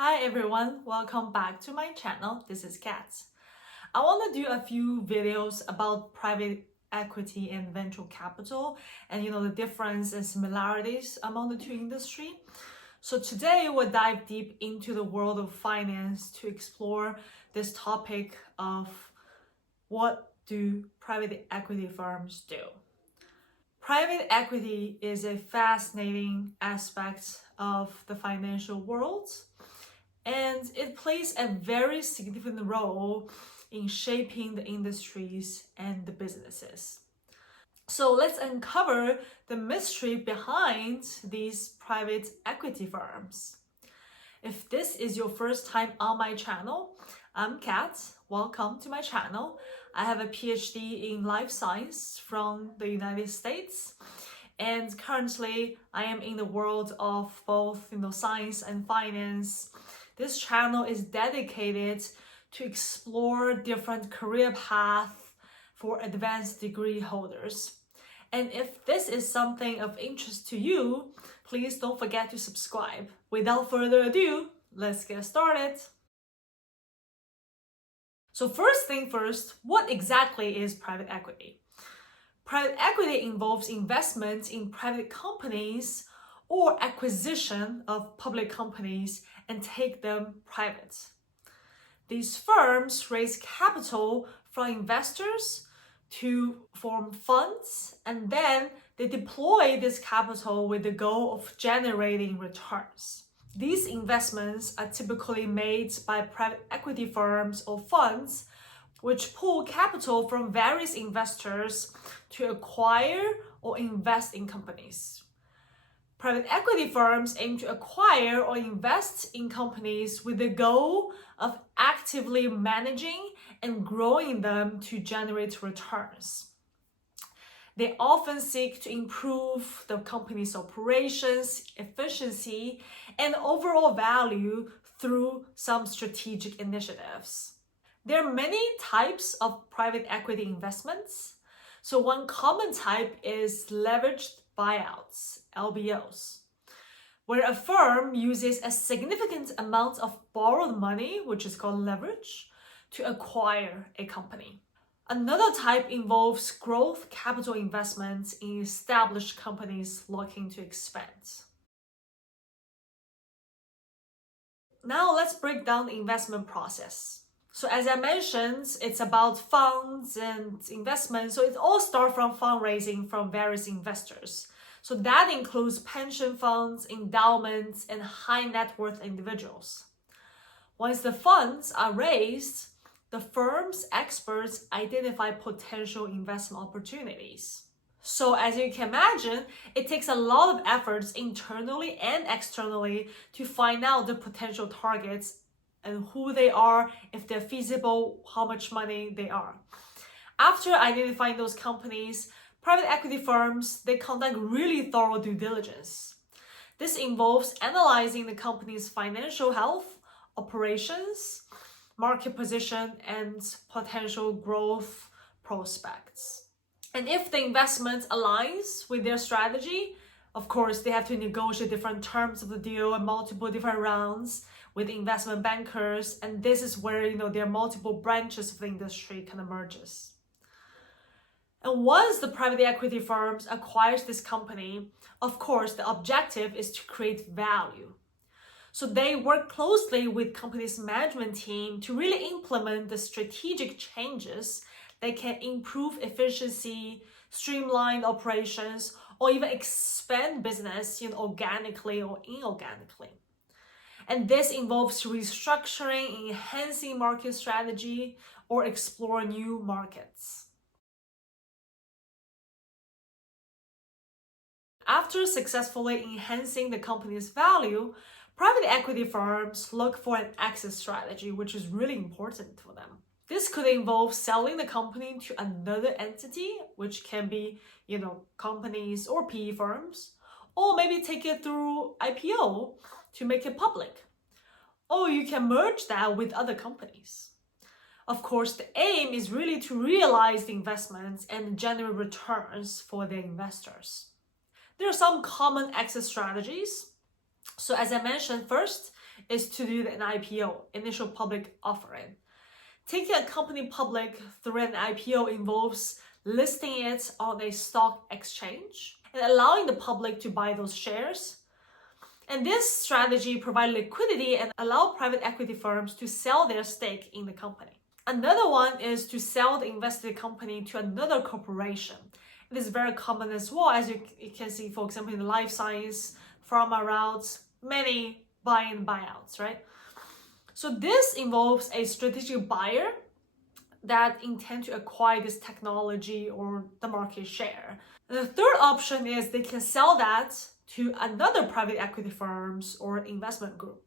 Hi everyone, welcome back to my channel. This is Kat. I want to do a few videos about private equity and venture capital and the difference and similarities among the two industries. So today we'll dive deep into the world of finance to explore this topic of what do private equity firms do. Private equity is a fascinating aspect of the financial world, and it plays a very significant role in shaping the industries and the businesses. So let's uncover the mystery behind these private equity firms. If this is your first time on my channel, I'm Kat. Welcome to my channel. I have a PhD in life science from the United States, and currently I am in the world of both science and finance. This channel is dedicated to explore different career paths for advanced degree holders. And if this is something of interest to you, please don't forget to subscribe. Without further ado, let's get started. So first thing first, what exactly is private equity? Private equity involves investment in private companies or acquisition of public companies and take them private. These firms raise capital from investors to form funds, and then they deploy this capital with the goal of generating returns. These investments are typically made by private equity firms or funds, which pool capital from various investors to acquire or invest in companies. Private equity firms aim to acquire or invest in companies with the goal of actively managing and growing them to generate returns. They often seek to improve the company's operations, efficiency, and overall value through some strategic initiatives. There are many types of private equity investments. So one common type is leveraged buyouts, LBOs, where a firm uses a significant amount of borrowed money, which is called leverage, to acquire a company. Another type involves growth capital investments in established companies looking to expand. Now let's break down the investment process. So as I mentioned, it's about funds and investments. So it all starts from fundraising from various investors. So that includes pension funds, endowments, and high net worth individuals. Once the funds are raised, the firm's experts identify potential investment opportunities. So as you can imagine, it takes a lot of efforts internally and externally to find out the potential targets and who they are, if they're feasible, how much money they are. After identifying those companies, private equity firms, they conduct really thorough due diligence. This involves analyzing the company's financial health, operations, market position, and potential growth prospects. And if the investment aligns with their strategy, of course, they have to negotiate different terms of the deal and multiple different rounds with investment bankers. And this is where, there are multiple branches of the industry kind of merges. And once the private equity firms acquires this company, of course, the objective is to create value. So they work closely with company's management team to really implement the strategic changes that can improve efficiency, streamline operations, or even expand business organically or inorganically. And this involves restructuring, enhancing market strategy, or explore new markets. After successfully enhancing the company's value, private equity firms look for an exit strategy, which is really important for them. This could involve selling the company to another entity, which can be, companies or PE firms, or maybe take it through IPO to make it public. Or you can merge that with other companies. Of course, the aim is really to realize the investments and generate returns for the investors. There are some common exit strategies. So as I mentioned first, is to do an IPO, initial public offering. Taking a company public through an IPO involves listing it on a stock exchange and allowing the public to buy those shares. And this strategy provides liquidity and allow private equity firms to sell their stake in the company. Another one is to sell the invested company to another corporation. It is very common as well, as you can see, for example, in the life science, pharma routes, many buy and buyouts, right? So this involves a strategic buyer that intend to acquire this technology or the market share. And the third option is they can sell that to another private equity firms or investment group.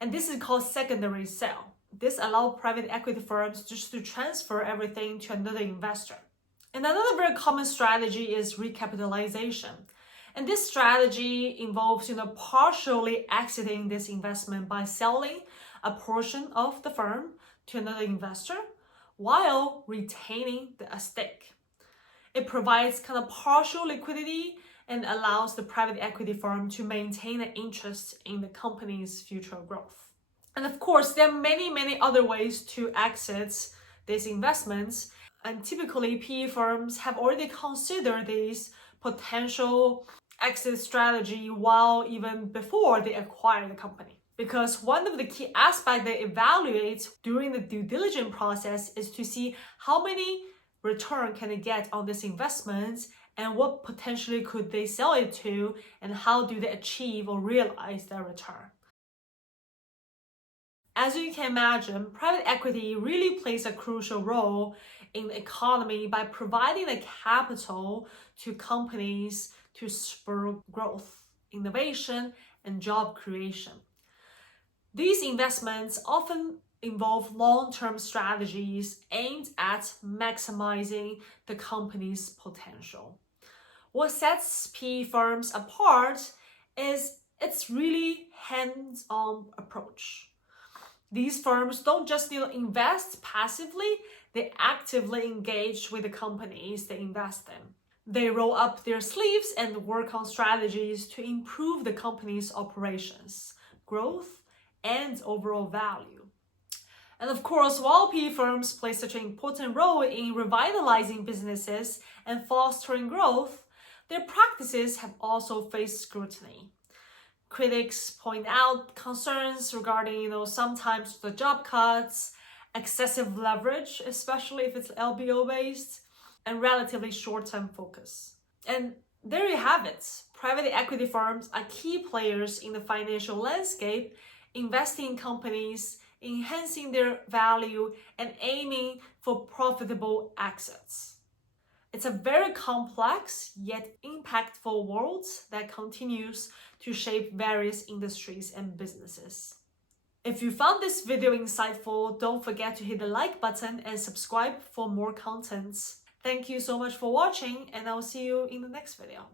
And this is called secondary sale. This allows private equity firms just to transfer everything to another investor. And another very common strategy is recapitalization. And this strategy involves, partially exiting this investment by selling a portion of the firm to another investor while retaining a stake. It provides kind of partial liquidity and allows the private equity firm to maintain an interest in the company's future growth. And of course, there are many, many other ways to exit these investments. And typically, PE firms have already considered these potential exit strategy while even before they acquire the company. Because one of the key aspects they evaluate during the due diligence process is to see how many return can they get on this investment and what potentially could they sell it to and how do they achieve or realize their return. As you can imagine, private equity really plays a crucial role in the economy by providing the capital to companies to spur growth, innovation, and job creation. These investments often involve long-term strategies aimed at maximizing the company's potential. What sets PE firms apart is its really hands-on approach. These firms don't just invest passively, they actively engage with the companies they invest in. They roll up their sleeves and work on strategies to improve the company's operations, growth, and overall value. And of course, while PE firms play such an important role in revitalizing businesses and fostering growth, their practices have also faced scrutiny. Critics point out concerns regarding, sometimes the job cuts, excessive leverage, especially if it's LBO-based, and relatively short-term focus. And there you have it. Private equity firms are key players in the financial landscape, investing in companies, enhancing their value, and aiming for profitable exits. It's a very complex yet impactful world that continues to shape various industries and businesses. If you found this video insightful, don't forget to hit the like button and subscribe for more contents. Thank you so much for watching, and I'll see you in the next video.